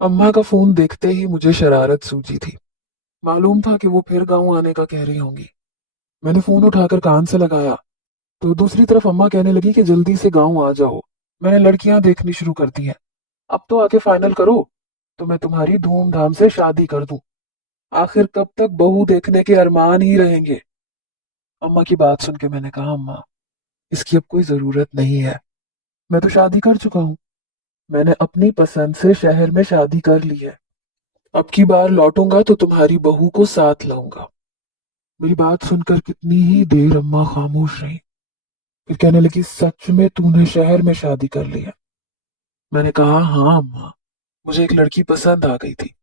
अम्मा का फोन देखते ही मुझे शरारत सूझी थी। मालूम था कि वो फिर गांव आने का कह रही होंगी। मैंने फोन उठाकर कान से लगाया तो दूसरी तरफ अम्मा कहने लगी कि जल्दी से गांव आ जाओ, मैंने लड़कियां देखनी शुरू कर दी हैं। अब तो आके फाइनल करो तो मैं तुम्हारी धूमधाम से शादी कर दूं। आखिर कब तक बहू देखने के अरमान ही रहेंगे। अम्मा की बात सुन के मैंने कहा, अम्मा इसकी अब कोई जरूरत नहीं है। मैं तो शादी कर चुका हूँ। मैंने अपनी पसंद से शहर में शादी कर ली है। अब की बार लौटूंगा तो तुम्हारी बहू को साथ लाऊंगा। मेरी बात सुनकर कितनी ही देर अम्मा खामोश रही। फिर कहने लगी, सच में तूने शहर में शादी कर ली है? मैंने कहा, हाँ अम्मा, मुझे एक लड़की पसंद आ गई थी,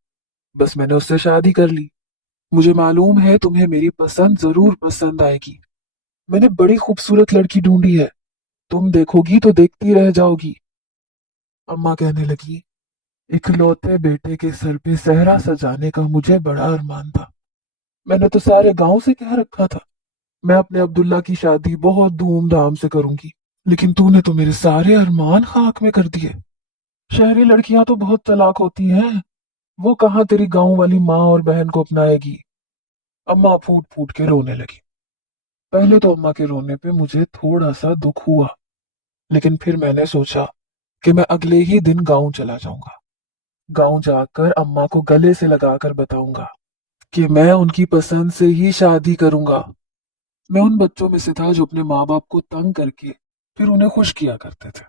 बस मैंने उससे शादी कर ली। मुझे मालूम है तुम्हें मेरी पसंद जरूर पसंद आएगी। मैंने बड़ी खूबसूरत लड़की ढूंढी है, तुम देखोगी तो देखती रह जाओगी। अम्मा कहने लगी, इकलौते बेटे के सर पे सेहरा सजाने का मुझे बड़ा अरमान था। मैंने तो सारे गांव से कह रखा था मैं अपने अब्दुल्ला की शादी बहुत धूमधाम से करूंगी, लेकिन तूने तो मेरे सारे अरमान खाक में कर दिए। शहरी लड़कियां तो बहुत चालाक होती हैं, वो कहाँ तेरी गांव वाली माँ और बहन को अपनाएगी। अम्मा फूट फूट के रोने लगी। पहले तो अम्मा के रोने पे मुझे थोड़ा सा दुख हुआ, लेकिन फिर मैंने सोचा कि मैं अगले ही दिन गांव चला जाऊंगा। गांव जाकर अम्मा को गले से लगाकर बताऊंगा कि मैं उनकी पसंद से ही शादी करूंगा। मैं उन बच्चों में से था जो अपने माँ बाप को तंग करके फिर उन्हें खुश किया करते थे।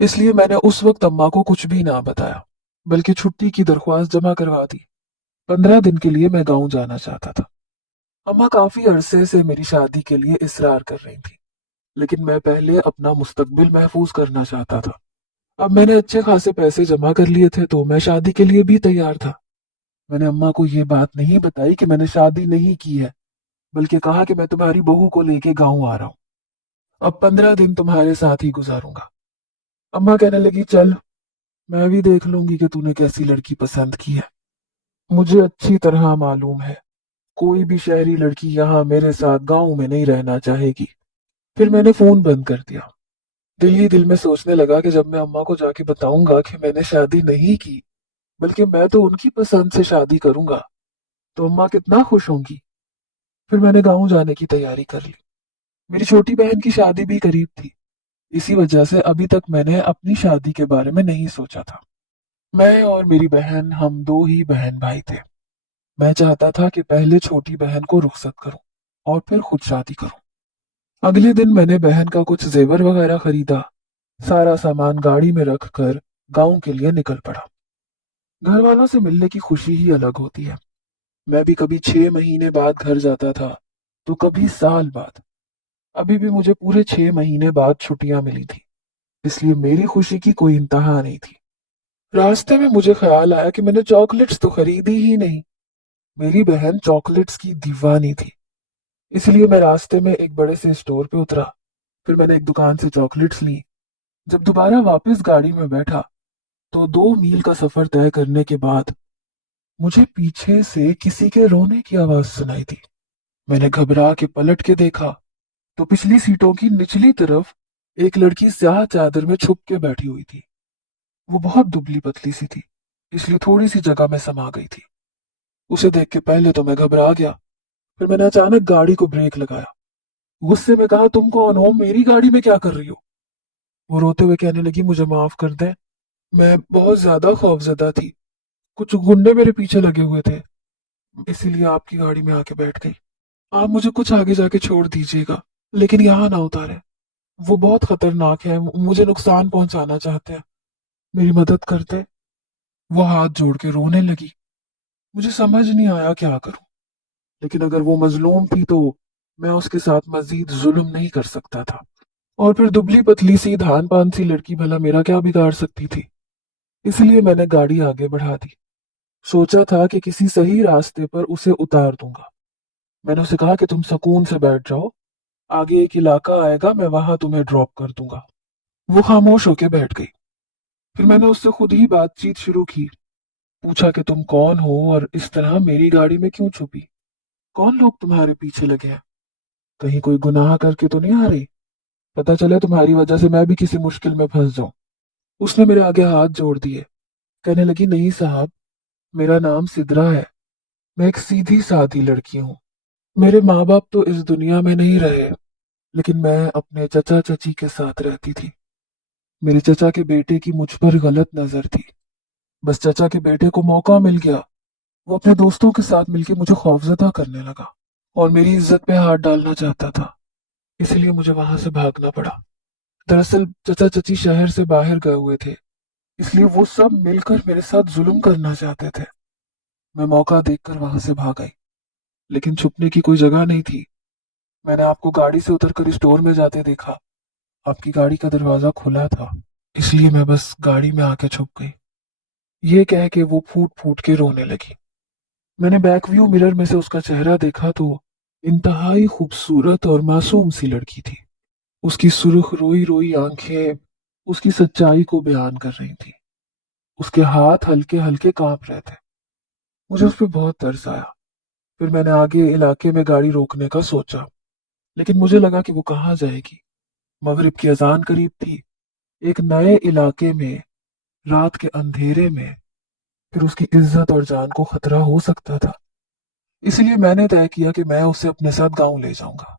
इसलिए मैंने उस वक्त अम्मा को कुछ भी ना बताया, बल्कि छुट्टी की दरख्वास्त जमा करवा दी। 15 दिन के लिए मैं गांव जाना चाहता था। अम्मा काफी अरसे से मेरी शादी के लिए इसरार कर रही थी, लेकिन मैं पहले अपना मुस्तकबिल महफूज करना चाहता था। अब मैंने अच्छे खासे पैसे जमा कर लिए थे तो मैं शादी के लिए भी तैयार था। मैंने अम्मा को ये बात नहीं बताई कि मैंने शादी नहीं की है, बल्कि कहा कि मैं तुम्हारी बहू को लेके गांव आ रहा हूँ। अब 15 दिन तुम्हारे साथ ही गुजारूंगा। अम्मा कहने लगी, चल मैं भी देख लूंगी कि तूने कैसी लड़की पसंद की है। मुझे अच्छी तरह मालूम है कोई भी शहरी लड़की यहाँ मेरे साथ गांव में नहीं रहना चाहेगी। फिर मैंने फोन बंद कर दिया। दिल ही दिल में सोचने लगा कि जब मैं अम्मा को जाके बताऊंगा कि मैंने शादी नहीं की, बल्कि मैं तो उनकी पसंद से शादी करूंगा, तो अम्मा कितना खुश होंगी। फिर मैंने गांव जाने की तैयारी कर ली। मेरी छोटी बहन की शादी भी करीब थी, इसी वजह से अभी तक मैंने अपनी शादी के बारे में नहीं सोचा था। मैं और मेरी बहन, हम दो ही बहन भाई थे। मैं चाहता था कि पहले छोटी बहन को रुखसत करूं और फिर खुद शादी करूं। अगले दिन मैंने बहन का कुछ जेवर वगैरह खरीदा, सारा सामान गाड़ी में रख कर गांव के लिए निकल पड़ा। घर वालों से मिलने की खुशी ही अलग होती है। मैं भी कभी 6 महीने बाद घर जाता था, तो कभी साल बाद। अभी भी मुझे पूरे 6 महीने बाद छुट्टियां मिली थी, इसलिए मेरी खुशी की कोई इंतहा नहीं थी। रास्ते में मुझे ख्याल आया कि मैंने चॉकलेट्स तो खरीदी ही नहीं। मेरी बहन चॉकलेट्स की दीवानी थी, इसलिए मैं रास्ते में एक बड़े से स्टोर पे उतरा। फिर मैंने एक दुकान से चॉकलेट्स ली। जब दोबारा वापस गाड़ी में बैठा तो 2 मील का सफर तय करने के बाद मुझे पीछे से किसी के रोने की आवाज सुनाई दी। मैंने घबरा के पलट के देखा तो पिछली सीटों की निचली तरफ एक लड़की स्याह चादर में छुप के बैठी हुई थी। वो बहुत दुबली पतली सी थी, इसलिए थोड़ी सी जगह में समा गई थी। उसे देख के पहले तो मैं घबरा गया, फिर मैंने अचानक गाड़ी को ब्रेक लगाया। गुस्से में कहा, तुम कौन हो, मेरी गाड़ी में क्या कर रही हो? वो रोते हुए कहने लगी, मुझे माफ कर दे, मैं बहुत ज्यादा खौफजदा थी। कुछ गुंडे मेरे पीछे लगे हुए थे, इसीलिए आपकी गाड़ी में आके बैठ गई। आप मुझे कुछ आगे जाके छोड़ दीजिएगा, लेकिन यहाँ ना उतारे। वो बहुत खतरनाक है, मुझे नुकसान पहुंचाना चाहते हैं, मेरी मदद करते। वो हाथ जोड़ के रोने लगी। मुझे समझ नहीं आया क्या करूं, लेकिन अगर वो मजलूम थी तो मैं उसके साथ मजीद जुल्म नहीं कर सकता था। और फिर दुबली पतली सी धान पान सी लड़की भला मेरा क्या बिगाड़ सकती थी। इसलिए मैंने गाड़ी आगे बढ़ा दी। सोचा था कि किसी सही रास्ते पर उसे उतार दूंगा। मैंने उसे कहा कि तुम सुकून से बैठ जाओ, आगे एक इलाका आएगा, मैं वहां तुम्हें ड्रॉप कर दूंगा। वो खामोश होके बैठ गई। फिर मैंने उससे खुद ही बातचीत शुरू की। पूछा कि तुम कौन हो और इस तरह मेरी गाड़ी में क्यों छुपी? कौन लोग तुम्हारे पीछे लगे हैं? कहीं कोई गुनाह करके तो नहीं आ रही? पता चले तुम्हारी वजह से मैं भी किसी मुश्किल में फंस जाऊं। उसने मेरे आगे हाथ जोड़ दिए। कहने लगी, नहीं साहब, मेरा नाम सिद्रा है। मैं एक सीधी सादी लड़की हूँ। मेरे माँ बाप तो इस दुनिया में नहीं रहे, लेकिन मैं अपने चचा चची के साथ रहती थी। मेरे चचा के बेटे की मुझ पर गलत नजर थी। बस चचा के बेटे को मौका मिल गया, वो अपने दोस्तों के साथ मिलकर मुझे खौफजदा करने लगा और मेरी इज्जत पे हाथ डालना चाहता था। इसलिए मुझे वहां से भागना पड़ा। दरअसल चचा चची शहर से बाहर गए हुए थे, इसलिए वो सब मिलकर मेरे साथ जुल्म करना चाहते थे। मैं मौका देखकर वहां से भाग आई, लेकिन छुपने की कोई जगह नहीं थी। मैंने आपको गाड़ी से उतरकर स्टोर में जाते देखा। आपकी गाड़ी का दरवाजा खुला था, इसलिए मैं बस गाड़ी में आके छुप गई। ये कह के वो फूट फूट के रोने लगी। मैंने बैक व्यू मिरर में से उसका चेहरा देखा तो इंतहाई खूबसूरत और मासूम सी लड़की थी। उसकी सुर्ख रोई रोई आंखें उसकी सच्चाई को बयान कर रही थी। उसके हाथ हल्के हल्के कांप रहे थे। मुझे उस पर बहुत तरस आया। फिर मैंने आगे इलाके में गाड़ी रोकने का सोचा, लेकिन मुझे लगा कि वो कहाँ जाएगी। मगरिब की अजान करीब थी। एक नए इलाके में, रात के अंधेरे में, फिर उसकी इज्जत और जान को खतरा हो सकता था। इसलिए मैंने तय किया कि मैं उसे अपने साथ गांव ले जाऊंगा।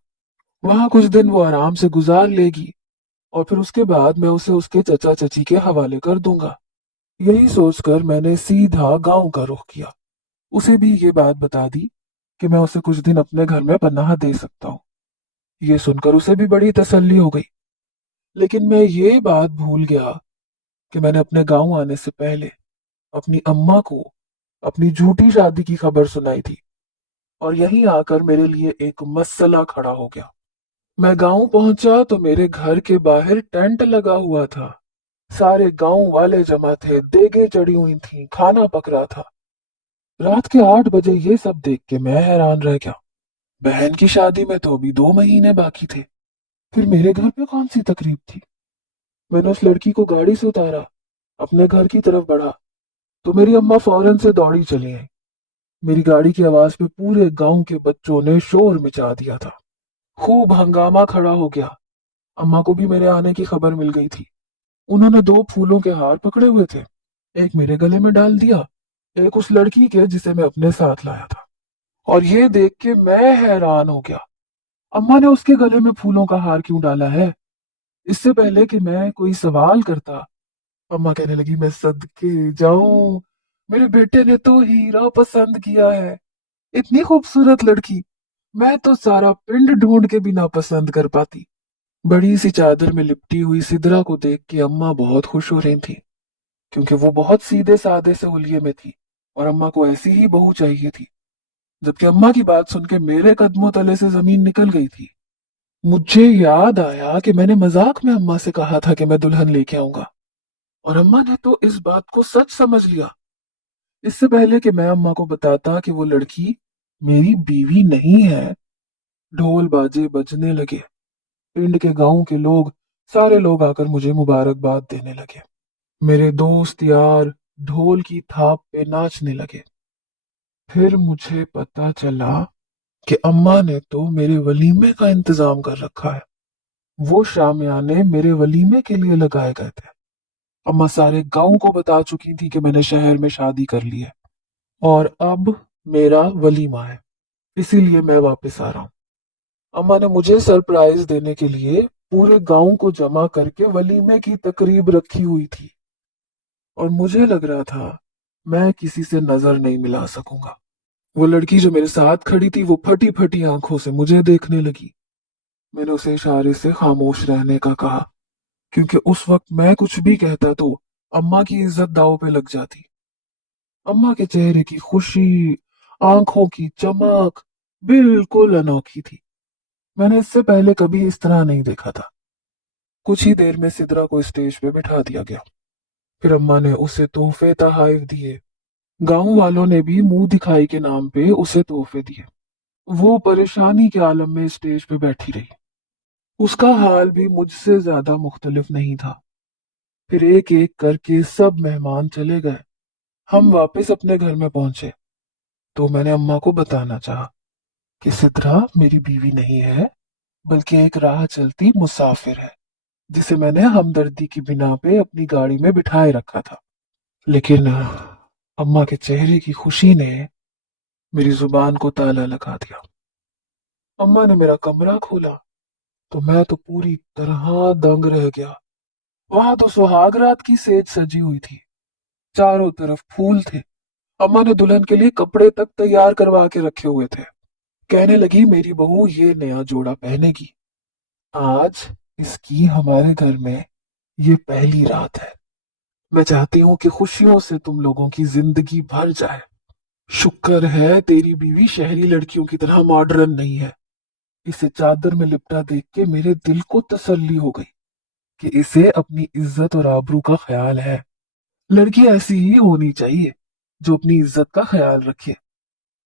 वहां कुछ दिन वो आराम से गुजार लेगी और फिर उसके बाद मैं उसे उसके चचा चची के हवाले कर दूंगा। यही सोचकर मैंने सीधा गांव का रुख किया। उसे भी ये बात बता दी कि मैं उसे कुछ दिन अपने घर में पनाह दे सकता हूँ। ये सुनकर उसे भी बड़ी तसल्ली हो गई। लेकिन मैं ये बात भूल गया कि मैंने अपने गांव आने से पहले अपनी अम्मा को अपनी झूठी शादी की खबर सुनाई थी, और यहीं आकर मेरे लिए एक मसला खड़ा हो गया। मैं गांव पहुंचा तो मेरे घर के बाहर टेंट लगा हुआ था। सारे गांव वाले जमा थे, देगे चढ़ी हुई थीं, खाना पक रहा था। रात के 8 बजे ये सब देख के मैं हैरान रह गया। बहन की शादी में तो अभी 2 महीने बाकी थे, फिर मेरे घर पे कौन सी तकरीब थी। मैंने उस लड़की को गाड़ी से उतारा, अपने घर की तरफ बढ़ा तो मेरी अम्मा फौरन से दौड़ी चली आई। मेरी गाड़ी की आवाज पे पूरे गांव के बच्चों ने शोर मचा दिया था। खूब हंगामा खड़ा हो गया। अम्मा को भी मेरे आने की खबर मिल गई थी। उन्होंने 2 फूलों के हार पकड़े हुए थे, एक मेरे गले में डाल दिया, एक उस लड़की के जिसे मैं अपने साथ लाया था। और ये देख के मैं हैरान हो गया। अम्मा ने उसके गले में फूलों का हार क्यों डाला है? इससे पहले कि मैं कोई सवाल करता, अम्मा कहने लगी, मैं सदके जाऊं, मेरे बेटे ने तो हीरा पसंद किया है। इतनी खूबसूरत लड़की मैं तो सारा पिंड ढूंढ के भी ना पसंद कर पाती। बड़ी सी चादर में लिपटी हुई सिदरा को देख के अम्मा बहुत खुश हो रही थी, क्योंकि वो बहुत सीधे साधे से हुलिये में थी और अम्मा को ऐसी ही बहू चाहिए थी। जबकि अम्मा की बात सुन के मेरे कदमों तले से जमीन निकल गई थी। मुझे याद आया कि मैंने मजाक में अम्मा से कहा था कि मैं दुल्हन लेके आऊंगा, और अम्मा ने तो इस बात को सच समझ लिया। इससे पहले कि मैं अम्मा को बताता कि वो लड़की मेरी बीवी नहीं है, ढोल बाजे बजने लगे। पिंड के गांव के लोग, सारे लोग आकर मुझे मुबारकबाद देने लगे। मेरे दोस्त यार ढोल की थाप पे नाचने लगे। फिर मुझे पता चला कि अम्मा ने तो मेरे वलीमे का इंतजाम कर रखा है। वो शामियाने मेरे वलीमे के लिए लगाए गए थे। अम्मा सारे गांव को बता चुकी थी कि मैंने शहर में शादी कर ली है और अब मेरा वलीमा है, इसीलिए मैं वापस आ रहा हूँ। अम्मा ने मुझे सरप्राइज देने के लिए पूरे गांव को जमा करके वलीमे की तकरीब रखी हुई थी, और मुझे लग रहा था मैं किसी से नजर नहीं मिला सकूंगा। वो लड़की जो मेरे साथ खड़ी थी वो फटी फटी आंखों से मुझे देखने लगी। मैंने उसे इशारे से खामोश रहने का कहा, क्योंकि उस वक्त मैं कुछ भी कहता तो अम्मा की इज्जत दांव पे लग जाती। अम्मा के चेहरे की खुशी, आंखों की चमक बिल्कुल अनोखी थी। मैंने इससे पहले कभी इस तरह नहीं देखा था। कुछ ही देर में सिद्रा को स्टेज पे बिठा दिया गया। फिर अम्मा ने उसे तोहफे तहाइफ दिए। गांव वालों ने भी मुंह दिखाई के नाम पे उसे तोहफे दिए। वो परेशानी के आलम में स्टेज पे बैठी रही। उसका हाल भी मुझसे ज्यादा मुख्तलिफ नहीं था। फिर एक एक करके सब मेहमान चले गए। हम वापस अपने घर में पहुंचे तो मैंने अम्मा को बताना चाहा कि सिद्रा मेरी बीवी नहीं है, बल्कि एक राह चलती मुसाफिर है, जिसे मैंने हमदर्दी की बिना पे अपनी गाड़ी में बिठाए रखा था। लेकिन अम्मा के चेहरे की खुशी ने मेरी जुबान को ताला लगा दिया। अम्मा ने मेरा कमरा खोला तो मैं तो पूरी तरह दंग रह गया। वहां तो सुहाग रात की सेज सजी हुई थी, चारों तरफ फूल थे। अम्मा ने दुल्हन के लिए कपड़े तक तैयार करवा के रखे हुए थे। कहने लगी मेरी बहू ये नया जोड़ा पहनेगी, आज इसकी हमारे घर में ये पहली रात है। मैं चाहती हूँ कि खुशियों से तुम लोगों की जिंदगी भर जाए। शुक्र है तेरी बीवी शहरी लड़कियों की तरह मॉडर्न नहीं है। इसे चादर में लिपटा देख के मेरे दिल को तसल्ली हो गई कि इसे अपनी इज्जत और आबरू का ख्याल है। लड़की ऐसी ही होनी चाहिए जो अपनी इज्जत का ख्याल रखे।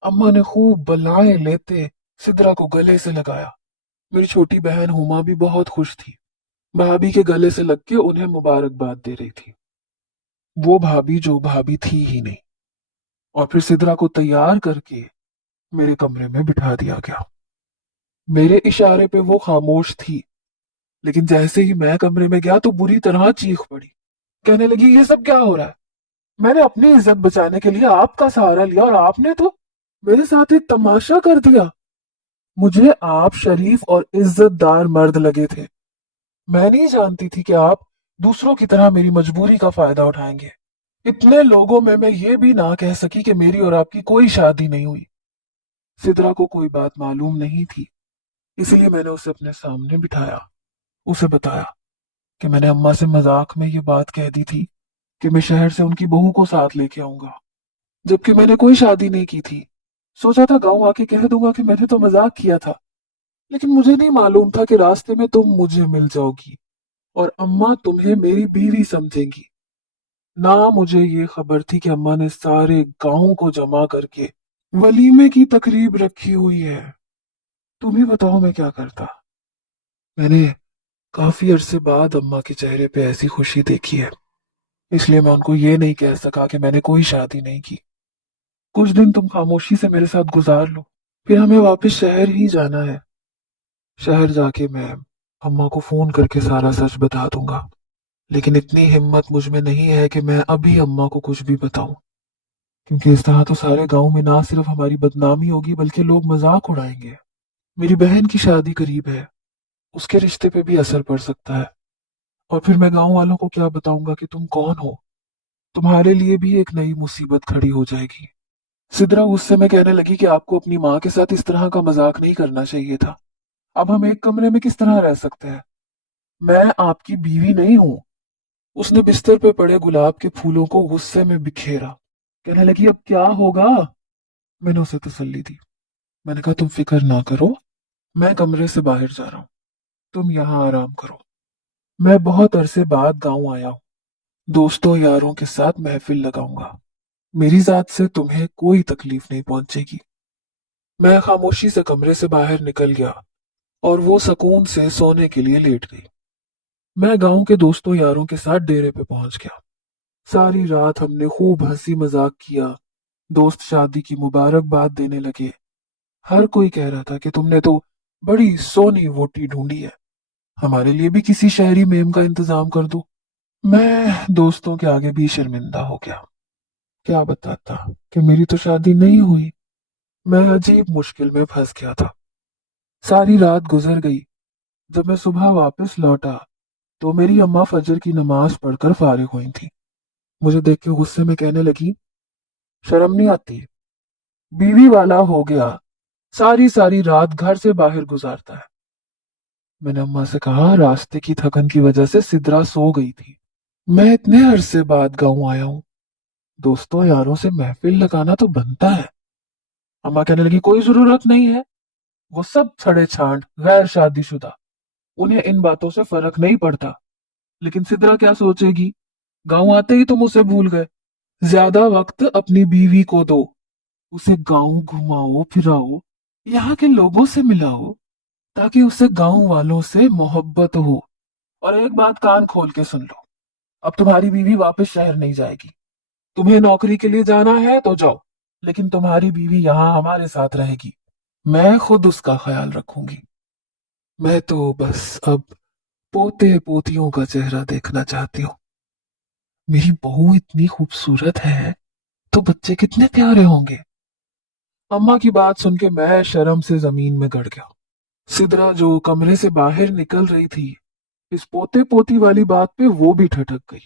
अम्मा ने खूब बलाएं लेते सिद्रा को गले से लगाया। मेरी छोटी बहन हुमा भी बहुत खुश थी। भाभी के गले से लग के उन्हें मुबारकबाद दे रही थी, वो भाभी जो भाभी थी ही नहीं। और फिर सिद्रा को तैयार करके मेरे कमरे में बिठा दिया गया। मेरे इशारे पे वो खामोश थी, लेकिन जैसे ही मैं कमरे में गया तो बुरी तरह चीख पड़ी। कहने लगी ये सब क्या हो रहा है? मैंने अपनी इज्जत बचाने के लिए आपका सहारा लिया और आपने तो मेरे साथ एक तमाशा कर दिया। मुझे आप शरीफ और इज्जतदार मर्द लगे थे। मैं नहीं जानती थी कि आप दूसरों की तरह मेरी मजबूरी का फायदा उठाएंगे। इतने लोगों में मैं ये भी ना कह सकी कि मेरी और आपकी कोई शादी नहीं हुई। सिद्रा को कोई बात मालूम नहीं थी, इसलिए मैंने उसे अपने सामने बिठाया। उसे बताया कि मैंने अम्मा से मजाक में ये बात कह दी थी कि मैं शहर से उनकी बहू को साथ लेके आऊंगा, जबकि मैंने कोई शादी नहीं की थी। सोचा था गांव आके कह दूंगा कि मैंने तो मजाक किया था, लेकिन मुझे नहीं मालूम था कि रास्ते में तुम मुझे मिल जाओगी और अम्मा तुम्हें मेरी बीवी समझेंगी। ना मुझे ये खबर थी कि अम्मा ने सारे गांव को जमा करके वलीमे की तकरीब रखी हुई है। तुम ही बताओ मैं क्या करता। मैंने काफी अरसे बाद अम्मा के चेहरे पे ऐसी खुशी देखी है, इसलिए मैं उनको ये नहीं कह सका कि मैंने कोई शादी नहीं की। कुछ दिन तुम खामोशी से मेरे साथ गुजार लो, फिर हमें वापस शहर ही जाना है। शहर जाके मैं अम्मा को फोन करके सारा सच बता दूंगा, लेकिन इतनी हिम्मत मुझ में नहीं है कि मैं अभी अम्मा को कुछ भी बताऊं, क्योंकि इस तरह तो सारे गांव में ना सिर्फ हमारी बदनामी होगी बल्कि लोग मजाक उड़ाएंगे। मेरी बहन की शादी करीब है, उसके रिश्ते पे भी असर पड़ सकता है। और फिर मैं गांव वालों को क्या बताऊंगा कि तुम कौन हो? तुम्हारे लिए भी एक नई मुसीबत खड़ी हो जाएगी। सिद्रा गुस्से में कहने लगी कि आपको अपनी माँ के साथ इस तरह का मजाक नहीं करना चाहिए था। अब हम एक कमरे में किस तरह रह सकते हैं? मैं आपकी बीवी नहीं हूं। उसने बिस्तर पे पड़े गुलाब के फूलों को गुस्से में बिखेरा। कहने लगी अब क्या होगा? मैंने उसे तसल्ली दी। मैंने कहा तुम फिक्र ना करो, मैं कमरे से बाहर जा रहा हूँ, तुम यहाँ आराम करो। मैं बहुत अरसे बाद गांव आया हूँ, दोस्तों यारों के साथ महफिल लगाऊंगा। मेरी जात से तुम्हें कोई तकलीफ नहीं पहुंचेगी। मैं खामोशी से कमरे से बाहर निकल गया और वो सुकून से सोने के लिए लेट गई। मैं गांव के दोस्तों यारों के साथ डेरे पे पहुंच गया। सारी रात हमने खूब हंसी मजाक किया। दोस्त शादी की मुबारकबाद देने लगे। हर कोई कह रहा था कि तुमने तो बड़ी सोनी वोटी ढूंढी है, हमारे लिए भी किसी शहरी मेम का इंतजाम कर दो। मैं दोस्तों के आगे भी शर्मिंदा हो गया। क्या बताता कि मेरी तो शादी नहीं हुई। मैं अजीब मुश्किल में फंस गया था। सारी रात गुजर गई। जब मैं सुबह वापस लौटा तो मेरी अम्मा फजर की नमाज पढ़कर फारिग हुई थी। मुझे देख के गुस्से में कहने लगी शर्म नहीं आती? बीवी वाला हो गया, सारी सारी रात घर से बाहर गुजारता है। मैंने अम्मा से कहा रास्ते की थकन की वजह से सिद्रा सो गई थी। मैं इतने अरसे बाद गांव आया हूँ, दोस्तों यारों से महफिल लगाना तो बनता है। अम्मा कहने लगी कोई जरूरत नहीं है, वो सब छड़े छांट गैर शादीशुदा, उन्हें इन बातों से फर्क नहीं पड़ता। लेकिन सिद्रा क्या सोचेगी? गांव आते ही तुम उसे भूल गए। ज्यादा वक्त अपनी बीवी को दो, उसे गांव घुमाओ फिराओ, यहाँ के लोगों से मिलाओ, ताकि उसे गांव वालों से मोहब्बत हो। और एक बात कान खोल के सुन लो, अब तुम्हारी बीवी वापस शहर नहीं जाएगी। तुम्हें नौकरी के लिए जाना है तो जाओ, लेकिन तुम्हारी बीवी यहाँ हमारे साथ रहेगी। मैं खुद उसका ख्याल रखूंगी। मैं तो बस अब पोते पोतियों का चेहरा देखना चाहती हूँ। میری بہو اتنی خوبصورت ہے تو بچے کتنے پیارے ہوں گے۔ اما کی بات سن کے میں شرم سے زمین میں گڑ گیا۔ سدرا جو کمرے سے باہر نکل رہی تھی، اس پوتے پوتی والی بات پہ وہ بھی ٹھٹک گئی۔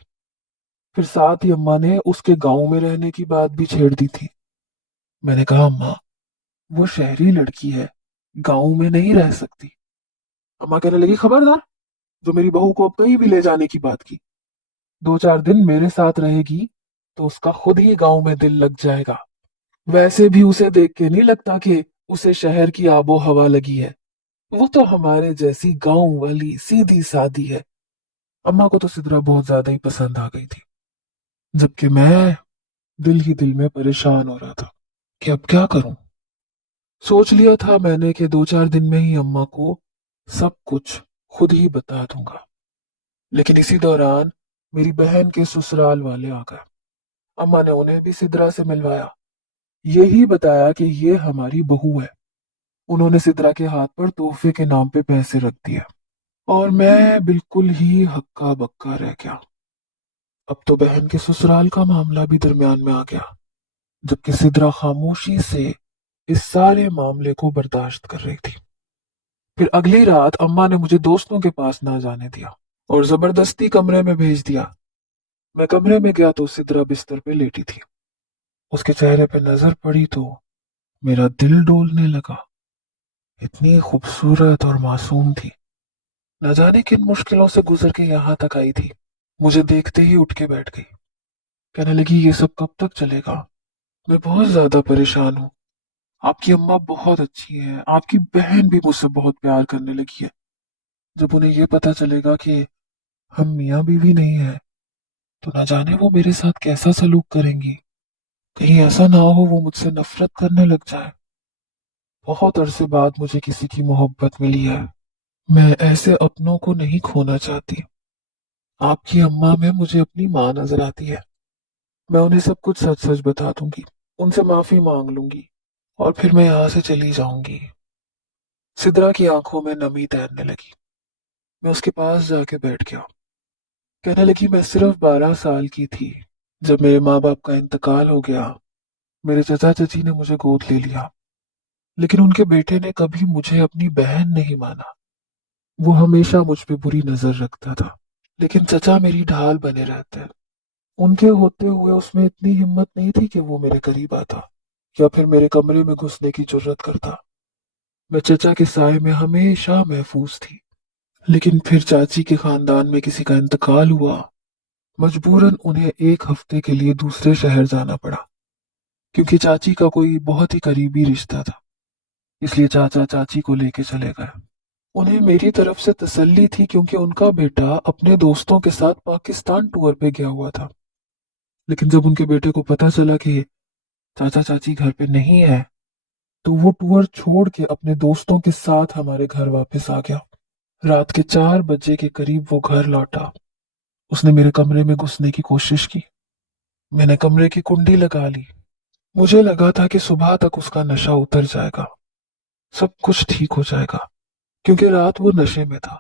پھر ساتھ ہی اما نے اس کے گاؤں میں رہنے کی بات بھی چھیڑ دی تھی۔ میں نے کہا اما، وہ شہری لڑکی ہے، گاؤں میں نہیں رہ سکتی۔ اما کہنے لگی خبردار، جو میری بہو کو اب کہیں بھی لے جانے کی بات کی، 2-4 دن میرے ساتھ رہے گی تو اس کا خود ہی گاؤں میں دل لگ جائے گا۔ ویسے بھی اسے دیکھ کے نہیں لگتا کہ اسے شہر کی آب و ہوا لگی ہے، وہ تو ہمارے جیسی گاؤں والی سیدھی سادی ہے۔ اما کو تو سدرا بہت زیادہ ہی پسند آ گئی تھی، جبکہ میں دل ہی دل میں پریشان ہو رہا تھا کہ اب کیا کروں۔ سوچ لیا تھا میں نے کہ 2-4 دن میں ہی اما کو سب کچھ خود ہی بتا دوں گا، لیکن اسی دوران میری بہن کے سسرال والے آ گئے۔ اما نے انہیں بھی سدرا سے ملوایا، یہی بتایا کہ یہ ہماری بہو ہے۔ انہوں نے سدرا کے ہاتھ پر تحفے کے نام پہ پیسے رکھ دیے، اور میں بالکل ہی ہکا بکا رہ گیا۔ اب تو بہن کے سسرال کا معاملہ بھی درمیان میں آ گیا، جبکہ سدرا خاموشی سے اس سارے معاملے کو برداشت کر رہی تھی۔ پھر اگلی رات اما نے مجھے دوستوں کے پاس نہ جانے دیا اور زبردستی کمرے میں بھیج دیا۔ میں کمرے میں گیا تو سدرا بستر پہ لیٹی تھی۔ اس کے چہرے پہ نظر پڑی تو میرا دل ڈولنے لگا۔ اتنی خوبصورت اور معصوم تھی، نہ جانے کن مشکلوں سے گزر کے یہاں تک آئی تھی۔ مجھے دیکھتے ہی اٹھ کے بیٹھ گئی، کہنے لگی یہ سب کب تک چلے گا؟ میں بہت زیادہ پریشان ہوں۔ آپ کی اماں بہت اچھی ہے، آپ کی بہن بھی مجھ سے بہت پیار کرنے لگی ہے۔ جب انہیں یہ پتا چلے گا کہ ہم میاں بیوی نہیں ہیں تو نہ جانے وہ میرے ساتھ کیسا سلوک کریں گی۔ کہیں ایسا نہ ہو وہ مجھ سے نفرت کرنے لگ جائے۔ بہت عرصے بعد مجھے کسی کی محبت ملی ہے، میں ایسے اپنوں کو نہیں کھونا چاہتی۔ آپ کی اماں میں مجھے اپنی ماں نظر آتی ہے۔ میں انہیں سب کچھ سچ سچ بتا دوں گی، ان سے معافی مانگ لوں گی، اور پھر میں یہاں سے چلی جاؤں گی۔ سدرا کی آنکھوں میں نمی تیرنے لگی۔ میں اس کے پاس جا کے بیٹھ گیا۔ کہنے لگی میں صرف 12 سال کی تھی جب میرے ماں باپ کا انتقال ہو گیا۔ میرے چچا چچی نے مجھے گود لے لیا، لیکن ان کے بیٹے نے کبھی مجھے اپنی بہن نہیں مانا۔ وہ ہمیشہ مجھ پہ بری نظر رکھتا تھا، لیکن چچا میری ڈھال بنے رہتے۔ ان کے ہوتے ہوئے اس میں اتنی ہمت نہیں تھی کہ وہ میرے قریب آتا یا پھر میرے کمرے میں گھسنے کی جرت کرتا۔ میں چچا کے سائے میں ہمیشہ محفوظ تھی، لیکن پھر چاچی کے خاندان میں کسی کا انتقال ہوا۔ مجبوراً انہیں 1 ہفتے کے لیے دوسرے شہر جانا پڑا، کیونکہ چاچی کا کوئی بہت ہی قریبی رشتہ تھا، اس لیے چاچا چاچی کو لے کے چلے گئے۔ انہیں میری طرف سے تسلی تھی کیونکہ ان کا بیٹا اپنے دوستوں کے ساتھ پاکستان ٹور پہ گیا ہوا تھا، لیکن جب ان کے بیٹے کو پتا چلا کہ چاچا چاچی گھر پہ نہیں ہے تو وہ ٹور چھوڑ کے اپنے دوستوں کے ساتھ ہمارے گھر واپس آ گیا۔ رات کے 4 بجے کے قریب وہ گھر لوٹا۔ اس نے میرے کمرے میں گھسنے کی کوشش کی۔ میں نے کمرے کی کنڈی لگا لی۔ مجھے لگا تھا کہ صبح تک اس کا نشہ اتر جائے گا، سب کچھ ٹھیک ہو جائے گا، کیونکہ رات وہ نشے میں تھا۔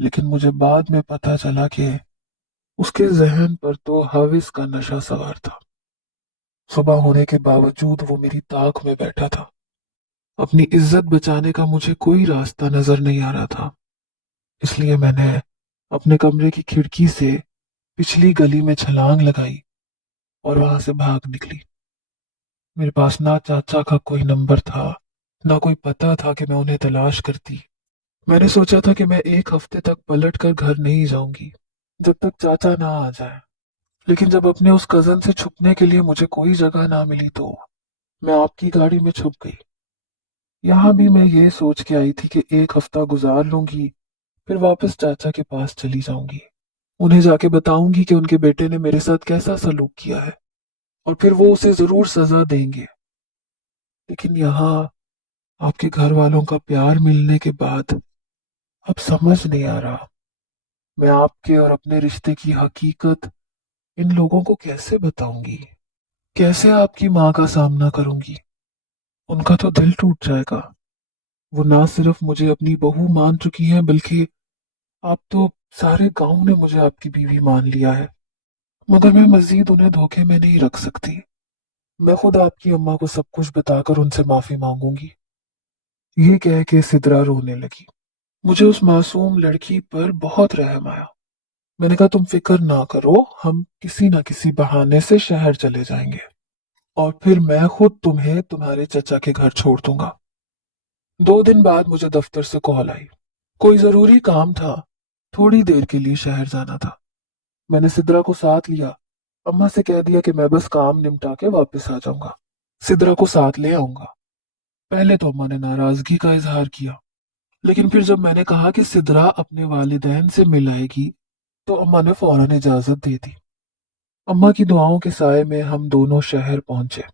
لیکن مجھے بعد میں پتا چلا کہ اس کے ذہن پر تو ہوس کا نشہ سوار تھا۔ صبح ہونے کے باوجود وہ میری طاق میں بیٹھا تھا۔ اپنی عزت بچانے کا مجھے کوئی راستہ نظر نہیں آ رہا تھا، اس لیے میں نے اپنے کمرے کی کھڑکی سے پچھلی گلی میں چھلانگ لگائی اور وہاں سے بھاگ نکلی۔ میرے پاس نہ چاچا کا کوئی نمبر تھا، نہ کوئی پتا تھا کہ میں انہیں تلاش کرتی۔ میں نے سوچا تھا کہ میں 1 ہفتے تک پلٹ کر گھر نہیں جاؤں گی جب تک چاچا نہ آ جائے، لیکن جب اپنے اس کزن سے چھپنے کے لیے مجھے کوئی جگہ نہ ملی تو میں آپ کی گاڑی میں چھپ گئی۔ یہاں بھی میں یہ سوچ کے آئی تھی کہ 1 ہفتہ گزار لوں گی، پھر واپس چاچا کے پاس چلی جاؤں گی، انہیں جا کے بتاؤں گی کہ ان کے بیٹے نے میرے ساتھ کیسا سلوک کیا ہے، اور پھر وہ اسے ضرور سزا دیں گے۔ لیکن یہاں آپ کے گھر والوں کا پیار ملنے کے بعد اب سمجھ نہیں آ رہا میں آپ کے اور اپنے رشتے کی حقیقت ان لوگوں کو کیسے بتاؤں گی، کیسے آپ کی ماں کا سامنا کروں گی۔ ان کا تو دل ٹوٹ جائے گا۔ وہ نہ صرف مجھے اپنی بہو مان چکی ہیں بلکہ آپ تو سارے گاؤں نے مجھے آپ کی بیوی مان لیا ہے۔ मगर मैं मजीद उन्हें धोखे में नहीं रख सकती। मैं खुद आपकी अम्मा को सब कुछ बताकर उनसे माफी मांगूंगी। ये कह के सिद्रा रोने लगी। मुझे उस मासूम लड़की पर बहुत रहम आया। मैंने कहा, तुम फिक्र ना करो, हम किसी ना किसी बहाने से शहर चले जाएंगे और फिर मैं खुद तुम्हें तुम्हारे चचा के घर छोड़ दूंगा। 2 दिन बाद मुझे दफ्तर से कॉल आई। कोई जरूरी काम था, थोड़ी देर के लिए शहर जाना था। मैंने सिद्रा को साथ लिया। अम्मा से कह दिया कि मैं बस काम निपटा के वापस आ जाऊंगा, सिद्रा को साथ ले आऊंगा। पहले तो अम्मा ने नाराजगी का इजहार किया, लेकिन फिर जब मैंने कहा कि सिद्रा अपने वालिदैन से मिल आएगी तो अम्मा ने फौरन इजाजत दे दी। अम्मा की दुआओं के साए में हम दोनों शहर पहुंचे।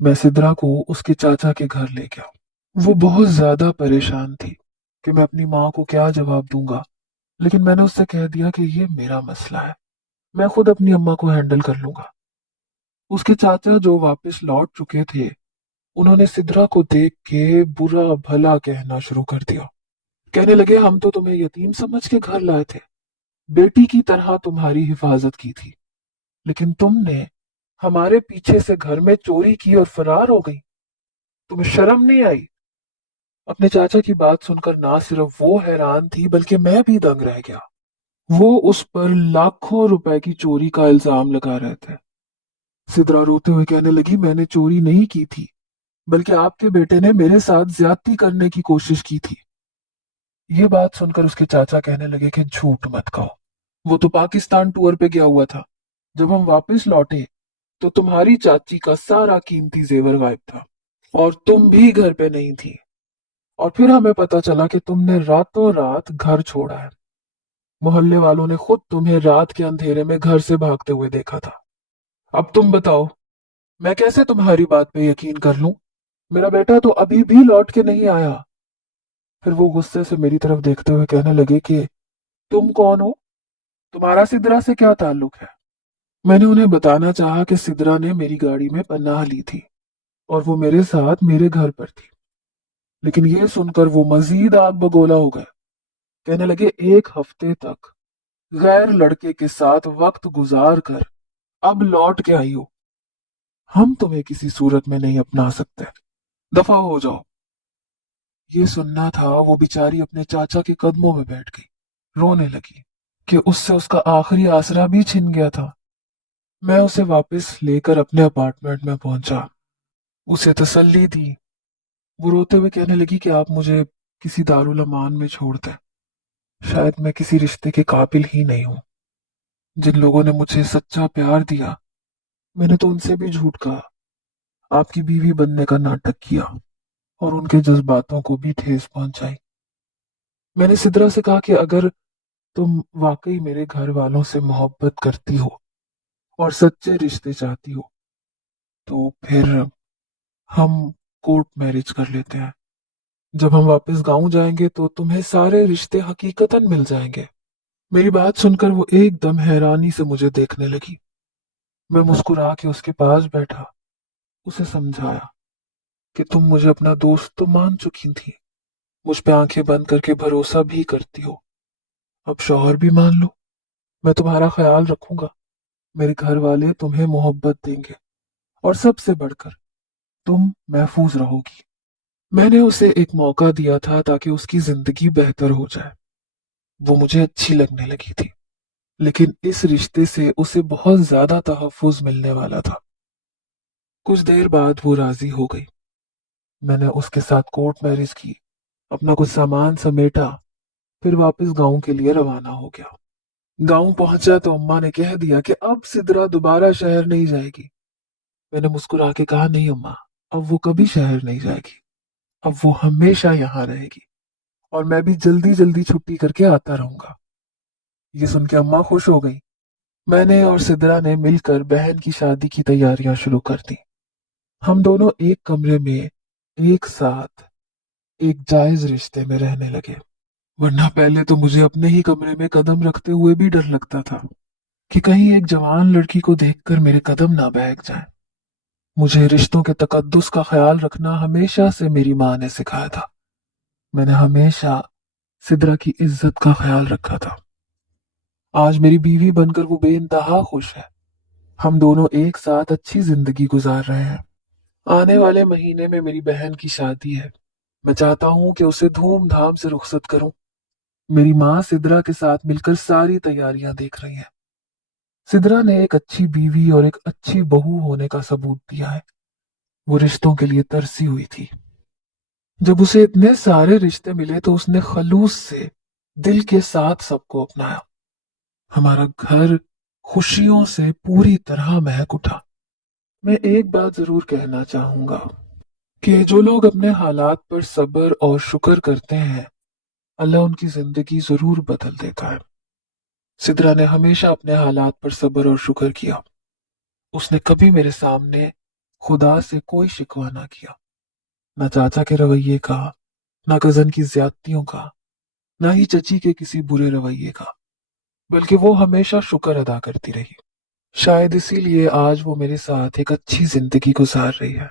मैं सिद्रा को उसके चाचा के घर ले गया। वो बहुत ज्यादा परेशान थी कि मैं अपनी माँ को क्या जवाब दूंगा, लेकिन मैंने उससे कह दिया कि ये मेरा मसला है, मैं खुद अपनी अम्मा को हैंडल कर लूंगा। उसके चाचा जो वापस लौट चुके थे, उन्होंने सिद्रा को देख के बुरा भला कहना शुरू कर दिया। कहने लगे, हम तो तुम्हें यतीम समझ के घर लाए थे, बेटी की तरह तुम्हारी हिफाजत की थी, लेकिन तुमने हमारे पीछे से घर में चोरी की और फरार हो गई। तुम्हें शर्म नहीं आई? अपने चाचा की बात सुनकर ना सिर्फ वो हैरान थी बल्कि मैं भी दंग रह गया। वो उस पर लाखों रुपए की चोरी का इल्जाम लगा रहे थे। सिद्रा रोते हुए कहने लगी, मैंने चोरी नहीं की थी, बल्कि आपके बेटे ने मेरे साथ ज्यादती करने की कोशिश की थी। ये बात सुनकर उसके चाचा कहने लगे कि झूठ मत कहो, वो तो पाकिस्तान टूर पे गया हुआ था। जब हम वापस लौटे तो तुम्हारी चाची का सारा कीमती जेवर गायब था और तुम भी घर पे नहीं थी। और फिर हमें पता चला कि तुमने रातों रात घर छोड़ा है। मोहल्ले वालों ने खुद तुम्हें रात के अंधेरे में घर से भागते हुए देखा था। अब तुम बताओ, मैं कैसे तुम्हारी बात पे यकीन कर लूं? मेरा बेटा तो अभी भी लौट के नहीं आया। फिर वो गुस्से से मेरी तरफ देखते हुए कहने लगे कि तुम कौन हो, तुम्हारा सिद्रा से क्या ताल्लुक है? मैंने उन्हें बताना चाहा कि सिद्रा ने मेरी गाड़ी में पनाह ली थी और वो मेरे साथ मेरे घर पर थी, लेकिन ये सुनकर वो मजीद आग बगोला हो गए। कहने लगे, 1 हफ्ते तक गैर लड़के के साथ वक्त गुजार कर अब लौट के आई हो, हम तुम्हें किसी सूरत में नहीं अपना सकते, दफा हो जाओ। ये सुनना था, वो बेचारी अपने चाचा के कदमों में बैठ गई, रोने लगी कि उससे उसका आखिरी आसरा भी छिन गया था। मैं उसे वापस लेकर अपने अपार्टमेंट में पहुंचा, उसे तसल्ली दी। वो रोते हुए कहने लगी कि आप मुझे किसी दारुल अमान में छोड़ दें, शायद मैं किसी रिश्ते के काबिल ही नहीं हूं। जिन लोगों ने मुझे सच्चा प्यार दिया, मैंने तो उनसे भी झूठ कहा, आपकी बीवी बनने का नाटक किया और उनके जज्बातों को भी ठेस पहुंचाई। मैंने सिद्रा से कहा कि अगर तुम वाकई मेरे घर वालों से मोहब्बत करती हो और सच्चे रिश्ते चाहती हो तो फिर हम कोर्ट मैरिज कर लेते हैं। जब हम वापस गांव जाएंगे तो तुम्हें सारे रिश्ते हकीकतन मिल जाएंगे। मेरी बात सुनकर वो एकदम हैरानी से मुझे देखने लगी। मैं मुस्कुरा के उसके पास बैठा, उसे समझाया कि तुम मुझे अपना दोस्त तो मान चुकी थी, मुझ पे आंखें बंद करके भरोसा भी करती हो, अब शौहर भी मान लो। मैं तुम्हारा ख्याल रखूंगा, मेरे घर वाले तुम्हें मोहब्बत देंगे और सबसे बढ़कर तुम महफूज रहोगी। मैंने उसे एक मौका दिया था ताकि उसकी जिंदगी बेहतर हो जाए। वो मुझे अच्छी लगने लगी थी, लेकिन इस रिश्ते से उसे बहुत ज्यादा तहफ्फुज मिलने वाला था। कुछ देर बाद वो राजी हो गई। मैंने उसके साथ कोर्ट मैरिज की, अपना कुछ सामान समेटा, फिर वापस गांव के लिए रवाना हो गया। गांव पहुंचा तो अम्मा ने कह दिया कि अब सिद्रा दोबारा शहर नहीं जाएगी। मैंने मुस्कुरा के कहा, नहीं अम्मा, अब वो कभी शहर नहीं जाएगी, अब वो हमेशा यहाँ रहेगी और मैं भी जल्दी जल्दी छुट्टी करके आता रहूंगा। ये सुन के अम्मा खुश हो गई। मैंने और सिद्रा ने मिलकर बहन की शादी की तैयारियां शुरू कर दी। हम दोनों एक कमरे में एक साथ एक जायज रिश्ते में रहने लगे, वरना पहले तो मुझे अपने ही कमरे में कदम रखते हुए भी डर लगता था कि कहीं एक जवान लड़की को देखकर मेरे कदम ना बहक जाएं। मुझे रिश्तों के तकद्दुस का ख्याल रखना हमेशा से मेरी माँ ने सिखाया था। मैंने हमेशा सिद्रा की इज्जत का ख्याल रखा था। आज मेरी बीवी बनकर वो बेइंतहा खुश है। हम दोनों एक साथ अच्छी जिंदगी गुजार रहे हैं। आने वाले महीने में मेरी बहन की शादी है। मैं चाहता हूँ कि उसे धूमधाम से रुखसत करूं। मेरी माँ सिद्रा के साथ मिलकर सारी तैयारियां देख रही हैं। सिद्रा ने एक अच्छी बीवी और एक अच्छी बहू होने का सबूत दिया है। वो रिश्तों के लिए तरसी हुई थी। जब उसे इतने सारे रिश्ते मिले तो उसने खलूस से दिल के साथ सबको अपनाया। हमारा घर खुशियों से पूरी तरह महक उठा। मैं एक बात जरूर कहना चाहूंगा कि जो लोग अपने हालात पर सब्र और शुक्र करते हैं, अल्लाह उनकी जिंदगी जरूर बदल देता है। सिद्रा ने हमेशा अपने हालात पर सब्र और शुक्र किया। उसने कभी मेरे सामने खुदा से कोई शिकवा ना किया, ना चाचा के रवैये का, ना कजन की ज्यादतियों का, ना ही चची के किसी बुरे रवैये का, बल्कि वो हमेशा शुक्र अदा करती रही। शायद इसीलिए आज वो मेरे साथ एक अच्छी जिंदगी गुजार रही है।